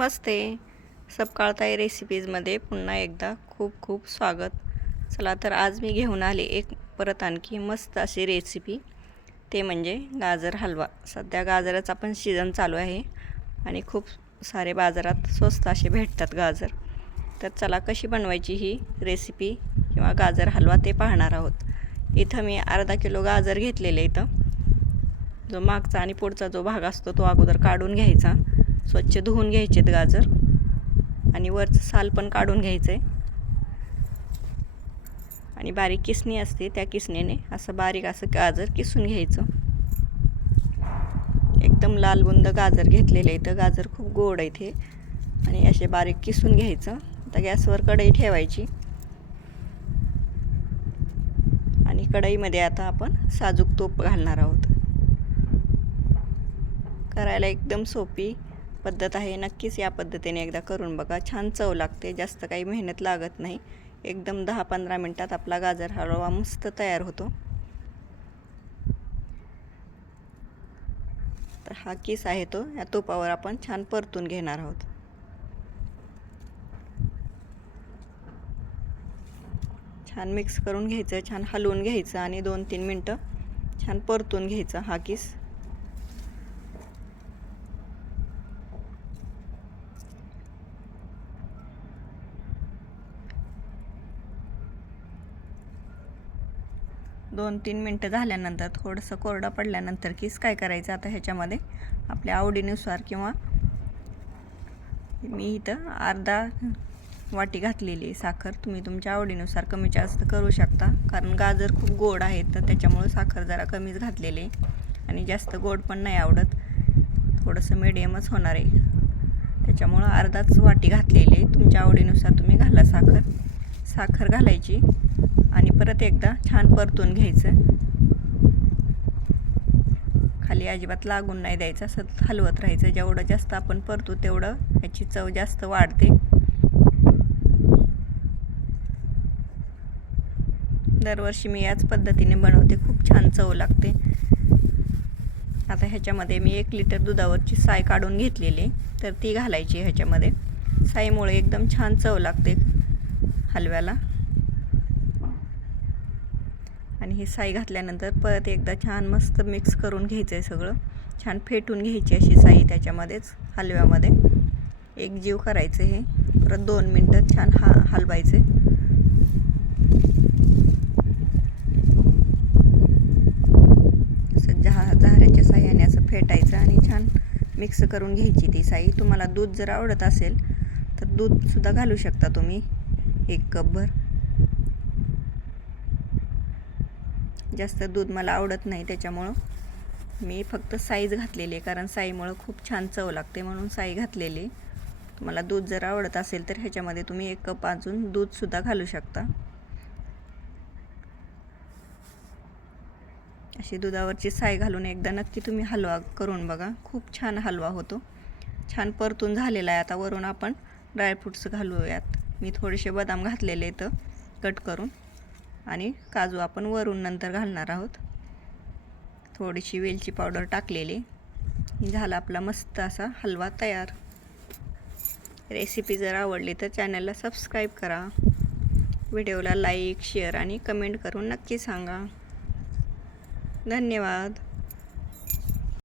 नमस्ते सपकाळताई रेसिपीजमध्ये पुन्हा एकदा खूप खूप स्वागत. चला तर आज मी घेऊन आले एक परत आणखी मस्त अशी रेसिपी ते म्हणजे गाजर हलवा. सध्या गाजराचा पण सीझन चालू आहे आणि खूप सारे बाजारात स्वस्त असे भेटतात गाजर. तर चला कशी बनवायची ही रेसिपी किंवा गाजर हलवा ते पाहणार आहोत. इथं मी अर्धा किलो गाजर घेतलेले इथं. जो मागचा आणि पुढचा जो भाग असतो तो अगोदर काढून घ्यायचा. स्वच्छ धुवून घ्यायचेत गाजर. आणि वरचं साल पण काढून घ्यायचं आहे आणि बारीक किसणी असते त्या किसणीने असं बारीक असं गाजर किसून घ्यायचं. एकदम लालबुंद गाजर घेतलेले इथं. गाजर खूप गोड आहे ते आणि असे बारीक किसून घ्यायचं. आता गॅसवर कढई ठेवायची. आणि कढईमध्ये आता आपण साजूक तूप घालणार आहोत. करायला एकदम सोपी पद्धत आहे नक्कीच या पद्धतीने एकदा करून बघा. छान चव लागते जास्त काही मेहनत लागत नाही. एकदम दहा पंधरा मिनटात आपला गाजर हलवा मस्त तयार होतो. तर हा किस आहे तो या तुपावर आपण छान परतून घेणार आहोत. छान मिक्स करून घ्यायचं छान हलवून घ्यायचं आणि दोन तीन मिनटं छान परतून घ्यायचं हा किस. दोन तीन मिनटं झाल्यानंतर थोडंसं कोरडा पडल्यानंतर कीस काय करायचं आता ह्याच्यामध्ये? आपल्या आवडीनुसार किंवा मी इथं अर्धा वाटी घातलेली आहे साखर. तुम्ही तुमच्या आवडीनुसार कमी जास्त करू शकता. कारण गाजर खूप गोड आहेत तर त्याच्यामुळे साखर जरा कमीच घातलेली आहे. आणि जास्त गोड पण नाही आवडत. थोडंसं मिडियमच होणार आहे. त्याच्यामुळं अर्धाच वाटी घातलेली आहे. तुमच्या आवडीनुसार तुम्ही घाला साखर. साखर घालायची आणि परत एकदा छान परतून घ्यायचं. खाली अजिबात लागून नाही द्यायचं असं हलवत राहायचं. जेवढं जास्त आपण परतू तेवढं याची चव जास्त वाढते. दरवर्षी मी याच पद्धतीने बनवते. खूप छान चव लागते. आता ह्याच्यामध्ये मी एक लिटर दुधावरची साय काढून घेतलेली तर ती घालायची ह्याच्यामध्ये. साईमुळे एकदम छान चव लागते. हलव्याला. आणि ही साई घातल्यानंतर परत एकदा छान मस्त मिक्स करून घ्यायचं आहे सगळं. छान फेटून घ्यायची अशी साई त्याच्यामध्येच हलव्यामध्ये. एक जीव करायचं हे. परत दोन मिनटं छान हा हलवायचे. असं जहा जहाऱ्याच्या साह्याने असं फेटायचं आणि छान मिक्स करून घ्यायची ती साई. तुम्हाला दूध जर आवडत असेल तर दूधसुद्धा घालू शकता तुम्ही. एक कपभर जास्त दूध मला आवडत नाही त्याच्यामुळं. मी फक्त साईज घातलेली आहे कारण साईमुळं खूप छान चव लागते म्हणून साई घातलेली तुम्हाला दूध जर आवडत असेल तर ह्याच्यामध्ये तुम्ही एक कप अजून दूधसुद्धा घालू शकता. अशी दुधावरची साय घालून एकदा नक्की तुम्ही हलवा करून बघा. खूप छान हलवा होतो. छान परतून झालेला आहे. आता वरून आपण ड्रायफ्रूट्स घालूयात. मी थोडेसे बदाम घातलेले इथं कट करून. आणि काजू आपण वरून नंतर घालणार आहोत. थोडीशी वेलची पावडर टाकलेली. झाला आपला मस्त असा हलवा तयार. रेसिपी जर आवडली तर चॅनलला सबस्क्राईब करा. व्हिडिओला लाईक शेअर आणि कमेंट करून नक्की सांगा. धन्यवाद.